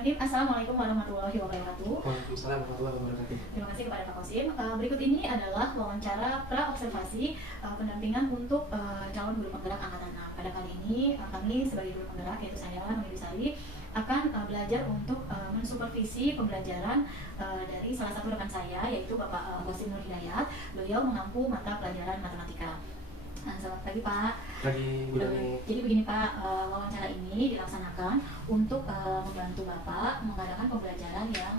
Bismillahirrahmanirrahim. Assalamualaikum warahmatullahi wabarakatuh. Waalaikumsalam warahmatullahi wabarakatuh. Terima kasih kepada Pak Kosim. Berikut ini adalah wawancara pra-observasi pendampingan untuk calon guru penggerak angkatan 6. Pada kali ini kami sebagai guru penggerak, yaitu saya Nuri Sari, akan belajar untuk mensupervisi pembelajaran dari salah satu rekan saya, yaitu Bapak Kosim Nur Hidayat. Beliau mengampu mata pelajaran matematika. Selamat pagi Pak. Pagi Bu Dani. Jadi begini Pak, wawancara ini dilaksanakan untuk membantu Bapak mengadakan pembelajaran yang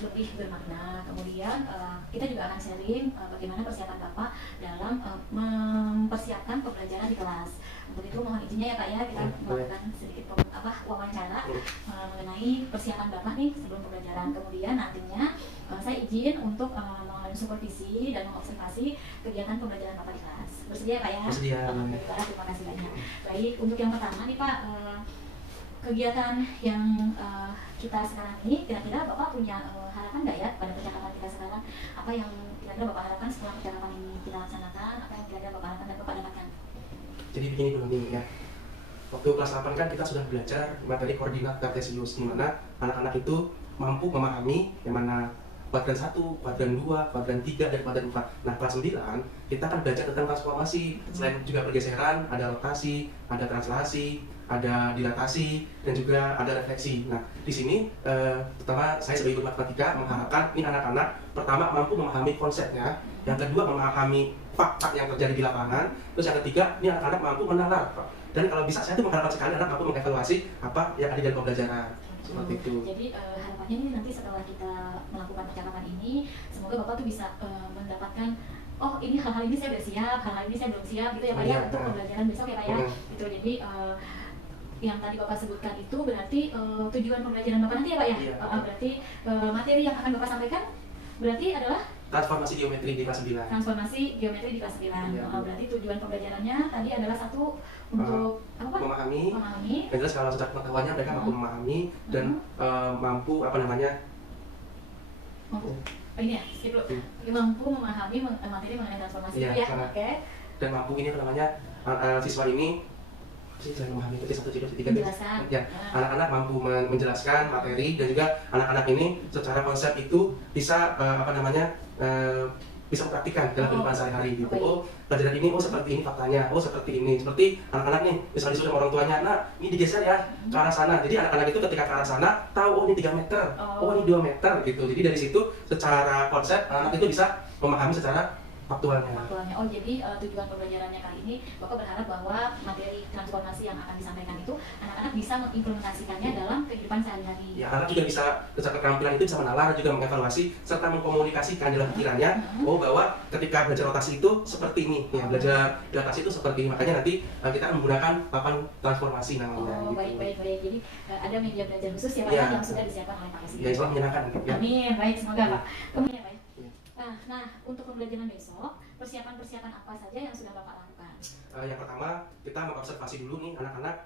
lebih bermakna. Kemudian kita juga akan sharing bagaimana persiapan Bapak dalam mempersiapkan pembelajaran di kelas. Untuk itu mohon izinnya ya Kak ya, kita melakukan sedikit wawancara mengenai persiapan Bapak nih sebelum pembelajaran. Kemudian nantinya saya izin untuk supervisi dan mengobservasi kegiatan pembelajaran Bapak di kelas. Bersedia Pak ya? Bersedia. Alhamdulillah, terima kasih banyak. Baik, untuk yang pertama nih Pak, kegiatan yang kita sekarang ini, kira-kira Bapak punya harapan nggak ya pada percakapan kita sekarang? Apa yang kira-kira Bapak harapkan setelah percakapan ini kita laksanakan? Apa yang kira-kira Bapak harapkan dan Bapak dapatkan? Jadi begini Bu Dani ya. Waktu kelas 8 kan kita sudah belajar materi koordinat kartesius, di mana anak-anak itu mampu memahami yang mana kuadran 1, kuadran 2, kuadran 3, dan kuadran 4. Nah, kelas 9 kita akan belajar tentang transformasi. Selain juga pergeseran, ada rotasi, ada translasi, ada dilatasi, dan juga ada refleksi. Nah, di sini pertama saya sebagai guru matematika mengharapkan ini anak-anak pertama mampu memahami konsepnya, yang kedua memahami fakta yang terjadi di lapangan, terus yang ketiga ini anak-anak mampu menalar. Dan kalau bisa saya tuh mengharapkan sekali anak mampu mengevaluasi apa yang ada di dalam pembelajaran. Seperti itu. Jadi harapannya ini nanti setelah kita melakukan percakapan ini, semoga Bapak tuh bisa mendapatkan, oh ini hal-hal ini saya udah siap, hal-hal ini saya belum siap gitu ya Pak ya, untuk pembelajaran besok ya Pak ya. Gitu. Jadi yang tadi Bapak sebutkan itu berarti tujuan pembelajaran Bapak nanti ya Pak ya. Berarti materi yang akan Bapak sampaikan berarti adalah transformasi geometri di kelas 9. Transformasi geometri di kelas 9. Berarti tujuan pembelajarannya tadi adalah satu untuk apa? Memahami. Dan jelas kalau secara pengetahuannya mereka mampu memahami dan mampu apa namanya? Ini ya, skip dulu. Mampu memahami materi mengenai transformasi itu ya. Oke. Dan mampu ini apa namanya? Siswa ini saya memahami itu 1, 2, 3 ya. Anak-anak mampu menjelaskan materi dan juga anak-anak ini secara konsep itu bisa apa namanya? Bisa mempraktikkan dalam kehidupan sehari-hari gitu. Oh, pelajaran ini, oh seperti ini faktanya, oh seperti ini. Seperti anak-anak nih, misalnya disuruh sama orang tuanya, nah ini digeser ya ke arah sana. Jadi anak-anak itu ketika ke arah sana, tahu oh ini 3 meter, oh ini 2 meter gitu. Jadi dari situ secara konsep anak itu bisa memahami secara faktualnya. Oh jadi tujuan pembelajarannya kali ini Bapak berharap bahwa materi transformasi yang akan disampaikan itu anak-anak bisa mengimplementasikannya dalam kehidupan sehari-hari. Ya, anak juga bisa secara keterampilan itu bisa menalar, juga mengevaluasi serta mengkomunikasikan dalam pikirannya oh bahwa ketika belajar rotasi itu seperti ini, ya belajar dilatasi itu seperti ini. Makanya nanti kita akan menggunakan papan transformasi namanya. Oh gitu. Baik. Jadi ada media belajar khusus ya Pak yang sudah disiapkan oleh Pak Kosim. Ya, insya Allah menyenangkan. Ya. Amin. Baik, semoga Pak. Kemudian Pak. Nah, untuk pembelajaran besok, persiapan-persiapan apa saja yang sudah Bapak lakukan? Yang pertama, kita mengobservasi dulu nih anak-anak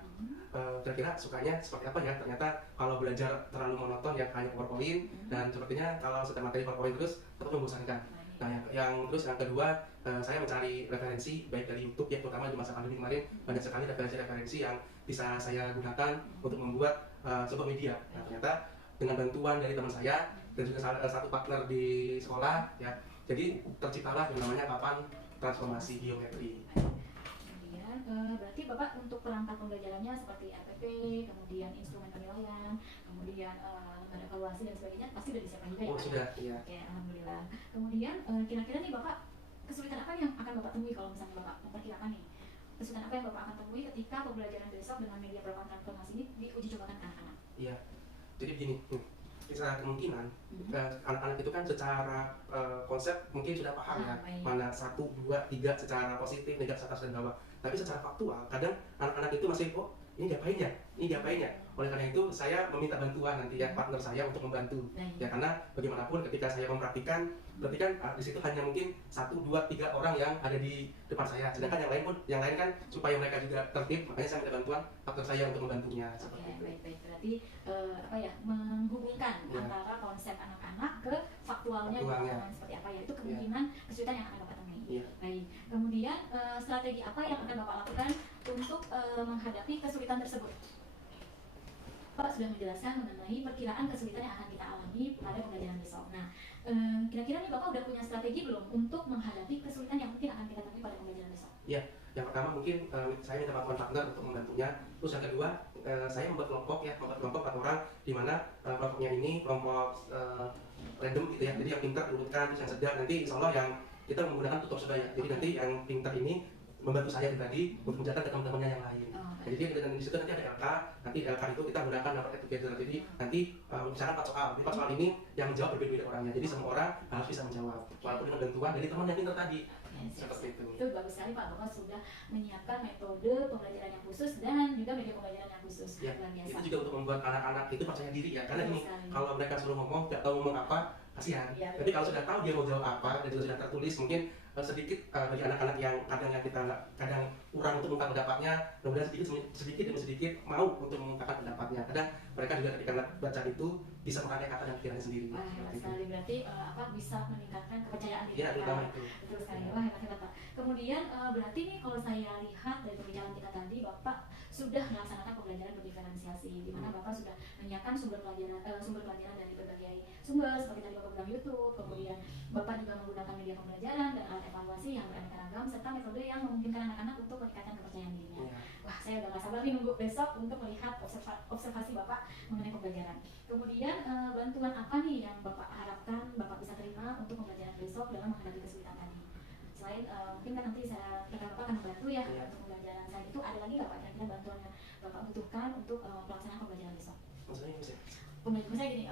kira-kira sukanya seperti apa ya. Ternyata kalau belajar terlalu monoton yang hanya PowerPoint dan sepertinya kalau setiap materi PowerPoint terus tetap membosankan. Nah, yang kedua, saya mencari referensi baik dari YouTube ya, terutama di masa pandemi kemarin banyak sekali referensi-referensi yang bisa saya gunakan untuk membuat sebuah media. Nah, ternyata dengan bantuan dari teman saya dan juga salah satu partner di sekolah ya, jadi terciptalah yang namanya papan transformasi geometri. Kemudian berarti Bapak untuk perangkat pembelajarannya seperti RPP, kemudian instrumen penilaian, kemudian lembar evaluasi dan sebagainya pasti sudah disiapkan juga ya? Oh sudah, iya. Oke, alhamdulillah. Kemudian kira-kira nih Bapak, kesulitan apa yang akan Bapak temui kalau misalnya Bapak memperkirakan nih? Kesulitan apa yang Bapak akan temui ketika pembelajaran besok dengan media papan transformasi ini diuji cobakan ke anak-anak? Iya, jadi begini. Secara kemungkinan anak-anak itu kan secara konsep mungkin sudah paham ya mana 1, 2, 3 secara positif, negatif, atas dan bawah. Tapi secara faktual kadang anak-anak itu masih ini diapain ya. Oleh karena itu saya meminta bantuan nanti ya partner saya untuk membantu. Ya karena bagaimanapun ketika saya mempraktikkan berarti kan di situ hanya mungkin 1, 2, 3 orang yang ada di depan saya. Sedangkan yang lain kan supaya mereka juga tertib, makanya saya minta bantuan partner saya untuk membantunya. Baik. Berarti menghubungkan antara konsep anak-anak ke faktualnya di lapangan seperti apa ya, itu kemungkinan kesulitan yang akan Bapak temui. Baik. Kemudian strategi apa yang akan Bapak lakukan untuk menghadapi kesulitan tersebut? Bapak sudah menjelaskan mengenai perkiraan kesulitan yang akan kita alami pada pembelajaran besok. Nah, kira-kira nih Bapak udah punya strategi belum untuk menghadapi kesulitan yang mungkin akan kita temui pada pembelajaran besok? Ya, yang pertama mungkin saya minta bantuan partner untuk membantunya. Terus yang kedua, saya membuat kelompok 4 orang, di mana kelompoknya ini kelompok random gitu ya. Jadi yang pintar diurutkan, terus yang sedang nanti insya Allah yang kita menggunakan tutor sebaya. Jadi nanti yang pintar ini membantu saya pribadi untuk menjelaskan ke teman-temannya yang lain. Jadi dan di situ nanti ada LK, nanti LK itu kita gunakan dapat together. Jadi nanti misalkan 4 soal, di 4 soal ini yang menjawab berbeda-beda orangnya. Jadi semua orang harus bisa menjawab, walaupun dengan bantuan dari teman yang pintar tadi. Seperti itu. Itu bagus sekali Pak, Bapak sudah menyiapkan metode pembelajaran yang khusus dan juga media pembelajaran yang khusus. Ya, luar biasa. itu juga untuk membuat anak-anak itu percaya diri ya. Karena ini kalau mereka suruh ngomong, nggak tahu ngomong apa, kasihan. Ya, tapi kalau sudah tahu dia mau jawab apa dan juga sudah tertulis, mungkin sedikit bagi anak-anak yang kita kadang kurang untuk mengungkapkan pendapatnya, kemudian sedikit demi sedikit mau untuk mengungkapkan pendapatnya. Kadang mereka juga ketika baca itu bisa memakai kata dan pikirannya sendiri. Wah, hebat sekali. Berarti bisa meningkatkan kepercayaan diri. Ya, terutama itu. Betul sekali. Wah, hebat Pak. Kemudian berarti nih kalau saya lihat dari pembicaraan kita tadi, Bapak sudah melaksanakan pembelajaran berdiferensiasi, di mana Bapak sudah menyiapkan sumber pelajaran dari berbagai sumber seperti tadi Bapak bilang YouTube, kemudian Bapak juga menggunakan media pembelajaran dan alat evaluasi yang beraneka ragam serta metode yang memungkinkan anak-anak untuk meningkatkan kepercayaan dirinya. Wah, saya udah gak sabar nih nunggu besok untuk melihat observasi Bapak mengenai pembelajaran. Kemudian bantuan apa nih yang Bapak harapkan Bapak bisa terima untuk pembelajaran besok dalam menghadapi kesulitan tadi? Selain mungkin kan nanti rekan Bapak akan membantu ya untuk pembelajaran saya itu, ada lagi nggak Pak kira-kira bantuan yang Bapak butuhkan untuk pelaksanaan pembelajaran besok? Maksudnya gimana sih? Misalnya gini,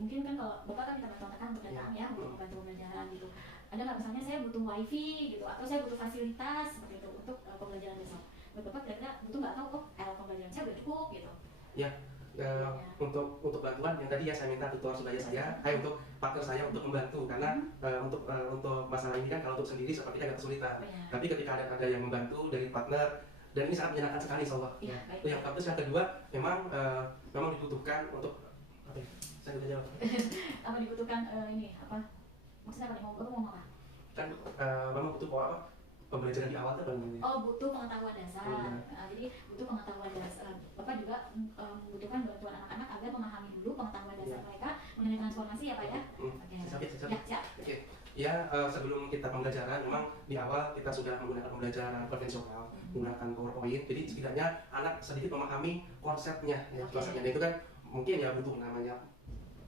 mungkin kan kalau Bapak kan minta bantuan rekan untuk datang ya untuk membantu pembelajaran gitu. Ada nggak misalnya saya butuh wifi gitu, atau saya butuh fasilitas seperti itu untuk pembelajaran besok? Buat Bapak kira-kira butuh nggak, tahu alat pembelajaran saya udah cukup gitu? Ya. Untuk bantuan yang tadi ya saya minta tutor sebaya saya, untuk partner saya untuk membantu karena untuk masalah ini kan kalau untuk sendiri sepertinya agak kesulitan. Tapi ketika ada yang membantu dari partner, dan ini sangat menyenangkan sekali insya Allah. Itu yang pertama. Yang kedua memang dibutuhkan untuk apa ya? Saya udah jawab. Apa dibutuhkan ini apa? Maksudnya apa nih? Mau ngomong apa? Kan memang butuh apa? Pembelajaran di awal itu apa namanya? Oh, butuh pengetahuan dasar. Jadi butuh pengetahuan dasar. Bapak juga membutuhkan bantuan anak-anak agar memahami dulu pengetahuan dasar mereka mengenai transformasi ya Pak ya? Siap. Oke. Ya, sebelum kita pembelajaran, memang di awal kita sudah menggunakan pembelajaran konvensional, menggunakan PowerPoint. Jadi setidaknya anak sedikit memahami konsepnya. Konsepnya itu kan mungkin ya butuh namanya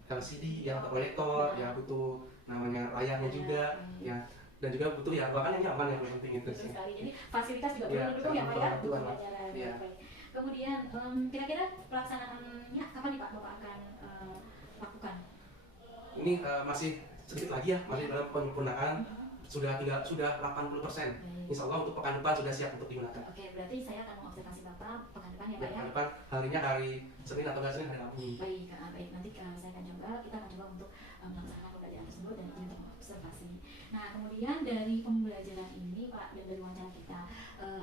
LCD ya, atau proyektor, ya butuh namanya layarnya juga, ya. Dan juga butuh ya ruangan yang nyaman yang paling penting itu sih. Jadi fasilitas juga perlu mendukung ya Pak ya untuk pembelajaran. Kemudian kira-kira pelaksanaannya kapan nih Pak Bapak akan lakukan? Ini masih sedikit lagi ya, masih dalam penyempurnaan. Sudah 80%. Insya Allah untuk pekan depan sudah siap untuk digunakan. Oke, berarti saya akan mengobservasi Bapak pekan depan ya Pak ya? Pekan depan, harinya hari Senin atau hari Senin, hari Rabu. Baik, nanti saya akan coba, kita akan coba untuk melaksanakan pembelajaran tersebut dan ini untuk observasi. Nah, kemudian dari pembelajaran ini Pak, dan dari wawancara kita,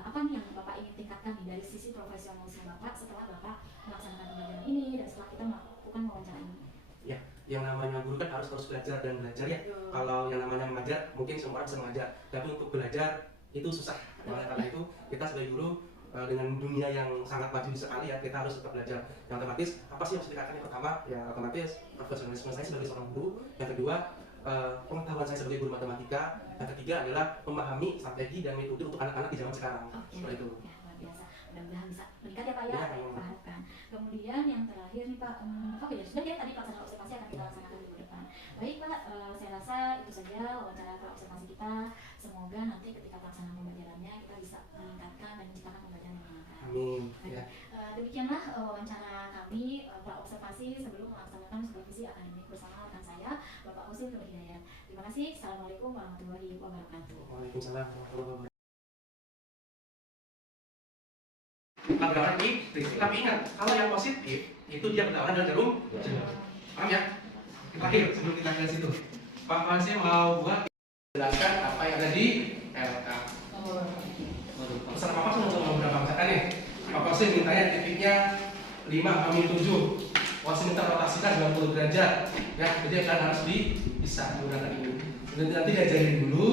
apa nih yang Bapak ingin tingkatkan nih dari sisi profesionalisme Bapak setelah Bapak melaksanakan pembelajaran ini dan setelah kita melakukan wawancara ini? Ya, yang namanya guru kan harus terus belajar dan belajar ya. Kalau yang namanya mengajar, mungkin semua orang bisa mengajar, tapi untuk belajar itu susah. Karena itu kita sebagai guru dengan dunia yang sangat maju sekali ya, kita harus tetap belajar. Yang otomatis apa sih yang harus dikatakan? Yang pertama ya otomatis profesionalisme saya sebagai seorang guru. Yang kedua pengetahuan saya sebagai guru matematika. Yang ketiga adalah memahami strategi dan metode untuk anak-anak di zaman sekarang. Seperti itu. Ya, luar biasa. Mudah-mudahan bisa meningkat ya Pak ya, apa yang Bapak harapkan. Kemudian yang terakhir nih Pak, oke ya sudah ya, tadi pelaksanaan observasi akan kita laksanakan minggu depan. Baik Pak, saya rasa itu saja wawancara observasi kita. Semoga nanti ketika pelaksanaan pembelajarannya kita bisa meningkatkan dan menciptakan pembelajaran yang menyenangkan. Amin. Ya. Demikianlah wawancara kami observasi sebelum melaksanakan supervisi akademik bersama rekan saya Bapak Husin Hidayat. Terima kasih. Assalamualaikum warahmatullahi wabarakatuh. Waalaikumsalam warahmatullahi wabarakatuh. Berlawanan kritik, tapi ingat kalau yang positif itu dia berlawanan dengan jarum jam. Paham ya? Terakhir sebelum kita ke situ, Pak Masih mau buat jelaskan apa yang ada di LK. Pesan Pak Masih untuk beberapa misalkan nih, Pak Masih mintanya titiknya 5/7. Masih minta rotasikan 90 derajat, ya. Jadi akan harus bisa menggunakan ini. Nanti diajarin dulu.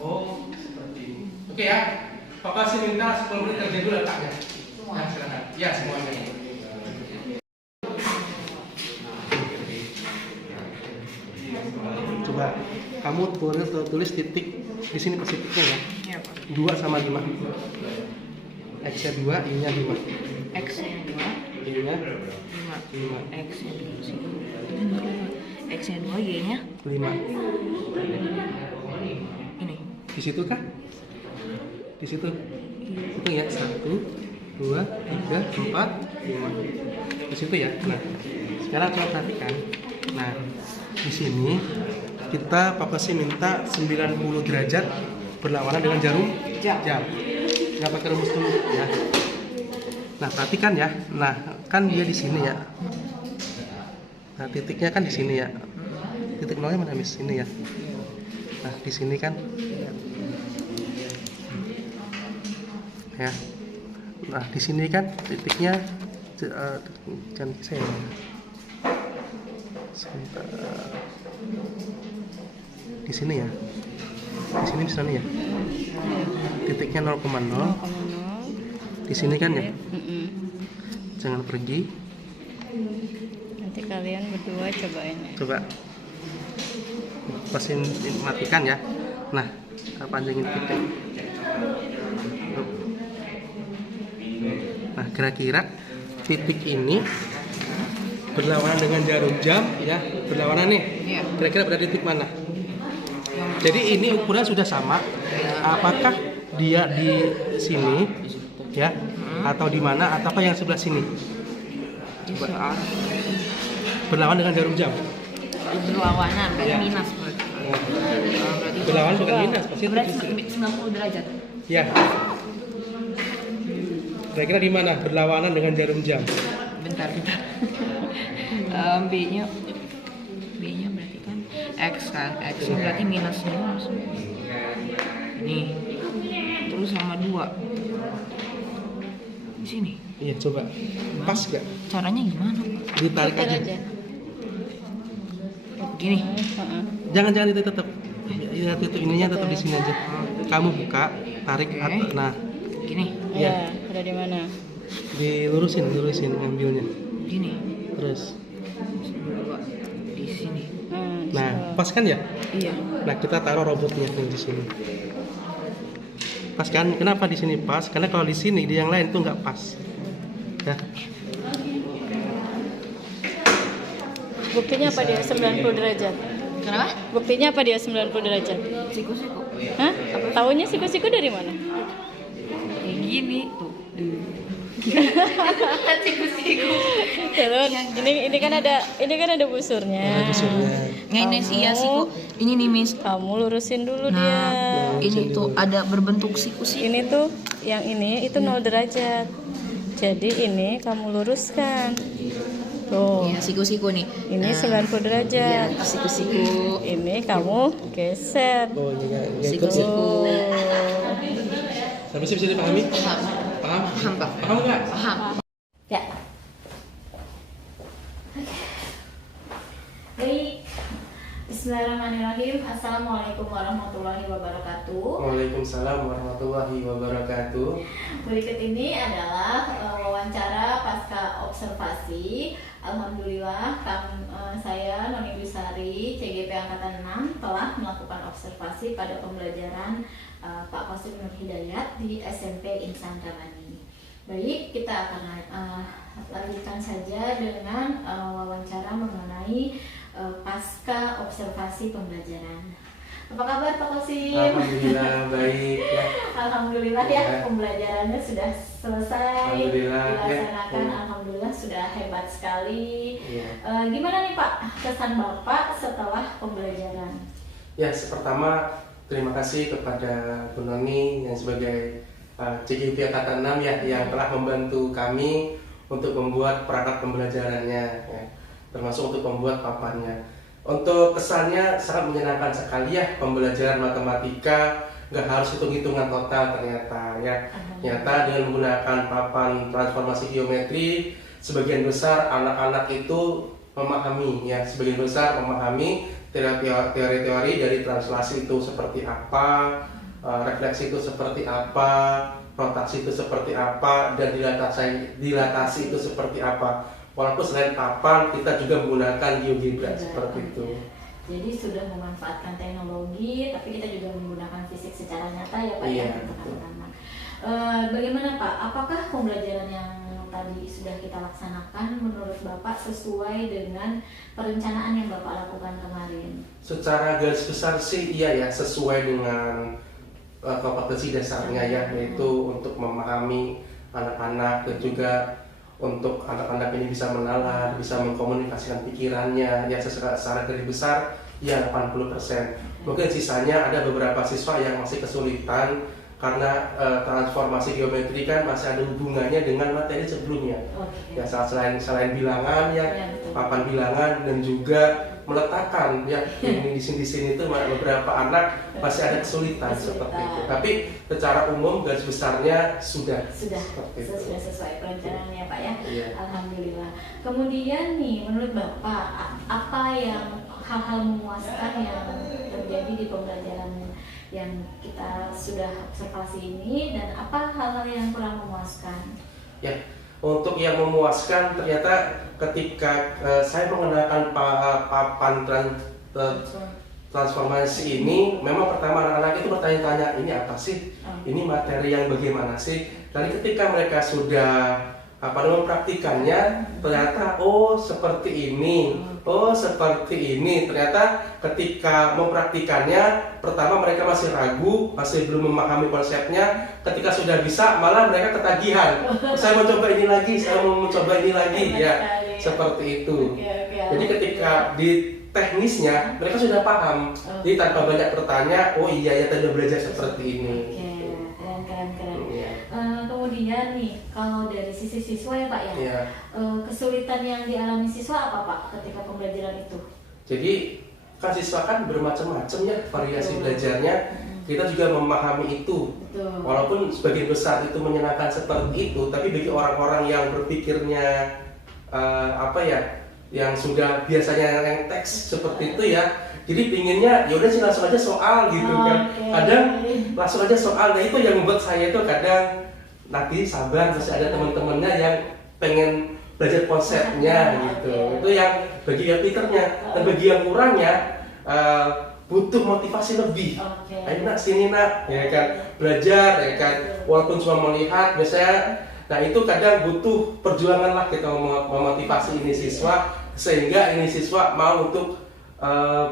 Oh seperti ini. Oke ya. Pak Masih minta 10 menit kerja dulu letaknya. Ya, silakan. Ya, semuanya. kamu tulis titik di sini titiknya ya. Iya, Pak. 2 sama 5. X-nya 2, Y-nya 5. X-nya 2, Y-nya 5. X-nya 2, X-nya 2, Y-nya 5. ini. Di situ kah? Di situ. Itu ya 1, 2, 3, 4, 5. Di situ ya. Nah, sekarang coba perhatikan. Nah, di sini kita Papa sih minta 90 derajat berlawanan dengan jarum jam. Nggak pakai rumus dulu ya. Nah, perhatikan ya. Nah, kan dia di sini ya. Nah, titiknya kan di sini ya. Titik nolnya mana, Miss? Ini ya. Nah, di sini kan. Ya. Nah, di sini kan titiknya jangan saya. Sebentar. Di sini ya. Di sini misalnya ya. Titiknya 0,0. Di sini kan ya. Jangan pergi. Nanti kalian berdua cobain ya. Coba. Pasin matikan ya. Nah, panjangin titik. Nah, kira-kira titik ini berlawanan dengan jarum jam ya, berlawanan nih. Iya. Kira-kira berada di titik mana? Jadi ini ukuran sudah sama. Apakah dia di sini ya, atau di mana, ataukah yang sebelah sini? Coba. Berlawanan dengan jarum jam. Berlawanan, berarti Iya. minus berarti. Berlawanan bukan minus, pasti itu Berarti justru. 90 derajat. Ya. Kira-kira di mana berlawanan dengan jarum jam? Bentar. B-nya berarti kan X kan. X-nya berarti minus 2. Nih. Terus sama 2. Di sini. Iya, coba. Pas gak? Caranya gimana, Pak? Ditarik Putar aja. Gini. Heeh. Jangan itu tetap. Ya, titik ininya tetap di sini aja. Kamu buka, tarik Oke. atau nah, Gini. Iya. Ya, ada di mana? dilurusin ngambilnya. Gini. Terus. Dua. Di sini. Nah, pas kan ya? Iya. Nah, kita taruh robotnya di sini. Pas kan? Kenapa di sini pas? Karena kalau di sini di yang lain tuh nggak pas. Ya. Buktinya apa dia 90 derajat? Kenapa? Buktinya apa dia 90 derajat? Siku-siku. Hah? Taunya siku-siku dari mana? Kayak gini tuh. Siku-siku. Terus ini kan ada busurnya. Nggak ini sih ya siku. Ini nih Miss. Kamu lurusin dulu Nah, dia. ini tuh ada berbentuk siku-siku. Ini tuh yang ini itu 0 derajat. Jadi ini kamu luruskan. Tuh. Iya, siku-siku nih. Ini Nah, 90 iya, derajat. siku-siku. Ini kamu geser. Oh iya, ya, Siku-siku. Sampai sih bisa dipahami? Paham. Paham? Paham, Pak. Paham nggak? Paham. Ya. Baik. Bismillahirrahmanirrahim. Assalamualaikum warahmatullahi wabarakatuh. Waalaikumsalam warahmatullahi wabarakatuh. Berikut ini adalah wawancara pasca observasi. Alhamdulillah saya Noni Dwisari CGP Angkatan 6 telah melakukan observasi pada pembelajaran Pak Qasim Nur Hidayat di SMP Insan Ramani. Baik, kita akan lanjutkan saja dengan wawancara mengenai pasca observasi pembelajaran. Apa kabar Pak Qasim? Alhamdulillah baik ya. Alhamdulillah ya, Ya. pembelajarannya sudah selesai Alhamdulillah, ya. dilaksanakan. Ya. Alhamdulillah sudah hebat sekali. Iya. Gimana nih Pak kesan Bapak setelah pembelajaran? Ya, pertama terima kasih kepada Bu Noni yang sebagai CGP Angkatan 6 ya yang telah membantu kami untuk membuat perangkat pembelajarannya ya, termasuk untuk membuat papannya. Untuk kesannya sangat menyenangkan sekali ya, pembelajaran matematika nggak harus hitung-hitungan total ternyata ya. Ternyata dengan menggunakan papan transformasi geometri, sebagian besar anak-anak itu memahami ya, sebagian besar memahami teori-teori dari translasi itu seperti apa, refleksi itu seperti apa, rotasi itu seperti apa, dan dilatasi itu seperti apa. Walaupun selain papan kita juga menggunakan GeoGebra seperti itu. Jadi sudah memanfaatkan teknologi, tapi kita juga menggunakan fisik secara nyata ya Pak Iya, ya untuk anak-anak. Bagaimana Pak? Apakah pembelajaran yang tadi sudah kita laksanakan menurut Bapak sesuai dengan perencanaan yang Bapak lakukan kemarin? Secara garis besar sih iya ya, sesuai dengan kompetensi dasarnya ya, yaitu untuk memahami anak-anak dan juga untuk anak-anak ini bisa menalar, bisa mengkomunikasikan pikirannya ya, secara garis besar ya 80%. Mungkin sisanya ada beberapa siswa yang masih kesulitan karena transformasi geometri kan masih ada hubungannya dengan materi sebelumnya. Ya selain bilangan ya, papan bilangan dan juga meletakkan ya ini di sini itu beberapa anak masih ada kesulitan seperti itu. Tapi secara umum garis besarnya sudah sesuai perencanaannya Pak ya. Iya. Alhamdulillah. Kemudian nih menurut Bapak apa yang hal-hal memuaskan yang terjadi di pembelajaran yang kita sudah observasi ini, dan apa hal-hal yang kurang memuaskan? Ya, untuk yang memuaskan ternyata ketika saya mengenalkan papan transformasi ini, memang pertama anak-anak itu bertanya-tanya, ini apa sih? Ini materi yang bagaimana sih? Dan ketika mereka sudah mempraktikannya, ternyata oh seperti ini, oh seperti ini. Ternyata ketika mempraktikannya, pertama mereka masih ragu, masih belum memahami konsepnya. Ketika sudah bisa, malah mereka ketagihan. Saya mau coba ini lagi, saya mau mencoba ini lagi, ya seperti itu. Jadi ketika di teknisnya mereka sudah paham, jadi tanpa banyak bertanya, oh iya ya tadi belajar seperti ini. Keren. Kemudian nih, kalau dari sisi siswa ya Pak ya, kesulitan yang dialami siswa apa Pak ketika pembelajaran itu? Jadi kan siswa kan bermacam-macam ya variasi belajarnya, kita juga memahami itu. Betul. Walaupun sebagian besar itu menyenangkan seperti itu, tapi bagi orang-orang yang berpikirnya yang sudah biasanya yang teks seperti itu ya, jadi pinginnya ya udah sih langsung aja soal gitu kan. Kadang langsung aja soal, nah itu yang membuat saya itu kadang nanti sabar, masih ada teman-temannya yang pengen belajar konsepnya gitu. Itu yang bagi yang pinternya, dan bagi yang kurangnya butuh motivasi lebih. Ayo nak sini nak, ya kan, belajar ya kan, walaupun cuma melihat biasanya. Nah itu kadang butuh perjuangan lah kita memotivasi ini siswa, sehingga ini siswa mau untuk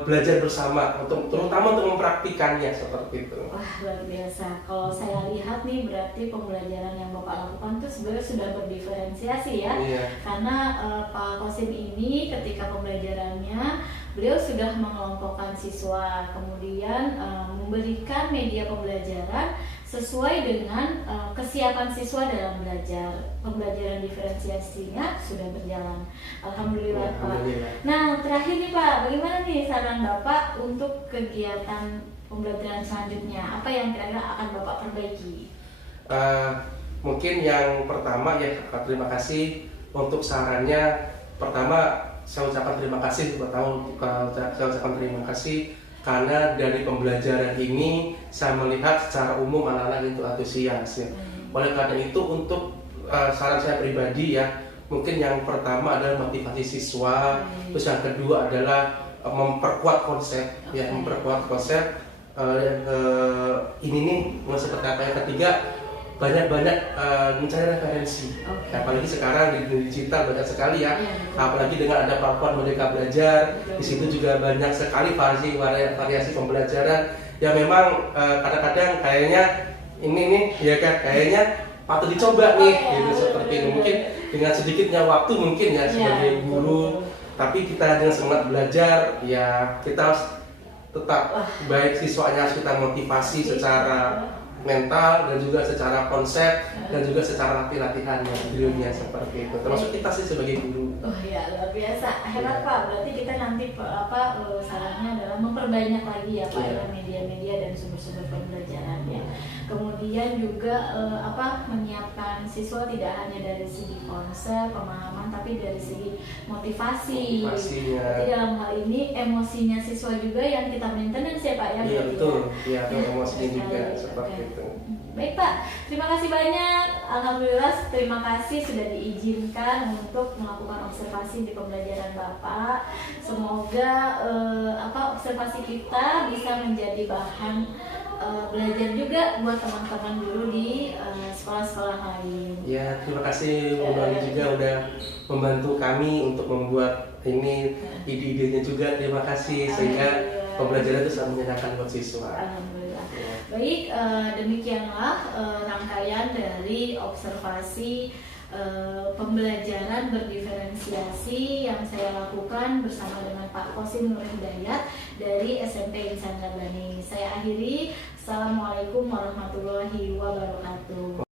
belajar bersama, terutama untuk mempraktikannya seperti itu. Wah luar biasa. Kalau saya lihat nih berarti pembelajaran yang Bapak lakukan itu sebenarnya sudah berdiferensiasi ya. Iya. Karena Pak Kosim ini ketika pembelajarannya beliau sudah mengelompokkan siswa, kemudian memberikan media pembelajaran sesuai dengan kesiapan siswa dalam belajar. Pembelajaran diferensiasinya sudah berjalan. Alhamdulillah Pak. Nah terakhir nih Pak, bagaimana nih saran Bapak untuk kegiatan pembelajaran selanjutnya? Apa yang kira-kira akan Bapak perbaiki? Mungkin yang pertama ya, terima kasih untuk sarannya. Pertama saya ucapkan terima kasih, karena dari pembelajaran ini saya melihat secara umum anak-anak itu antusias ya. Oleh karena itu untuk saran saya pribadi ya, mungkin yang pertama adalah motivasi siswa, terus yang kedua adalah memperkuat konsep ya, memperkuat konsep ini nih seperti apa. Yang ketiga banyak-banyak mencari referensi. Apalagi sekarang di dunia digital banyak sekali ya. Apalagi dengan ada platform Merdeka Belajar, di situ juga banyak sekali variasi pembelajaran yang memang kadang-kadang kayaknya ini nih ya kan, kayaknya patut dicoba nih gitu, seperti ini. Mungkin dengan sedikitnya waktu mungkin ya sebagai guru, tapi kita dengan semangat belajar ya, kita harus tetap baik siswanya harus kita motivasi secara mental dan juga secara konsep dan juga secara latihannya di dunia seperti itu, termasuk kita sih sebagai guru. Oh ya luar biasa, hebat Pak. Berarti kita nanti sarannya adalah memperbanyak lagi ya Pak ya, media-media dan sumber-sumber pembelajaran ya. Kemudian juga menyiapkan siswa tidak hanya dari segi konsep pemahaman, tapi dari segi motivasi. Jadi dalam hal ini emosinya siswa juga yang kita maintenance ya Pak ya. Iya betul, ya emosinya juga seperti itu. Baik Pak, terima kasih banyak Alhamdulillah, terima kasih sudah diizinkan untuk melakukan observasi di pembelajaran Bapak. Semoga observasi kita bisa menjadi bahan belajar juga buat teman-teman dulu di sekolah-sekolah lain. Ya, terima kasih Bu Noni juga udah membantu kami untuk membuat ini ide-idenya juga. Terima kasih sehingga pembelajaran itu sangat menyenangkan buat siswa. Alhamdulillah. Baik, demikianlah rangkaian dari observasi pembelajaran berdiferensiasi yang saya lakukan bersama dengan Pak Kosim Nur Hidayat dari SMP Insan Rabbani. Saya akhiri. Assalamualaikum warahmatullahi wabarakatuh.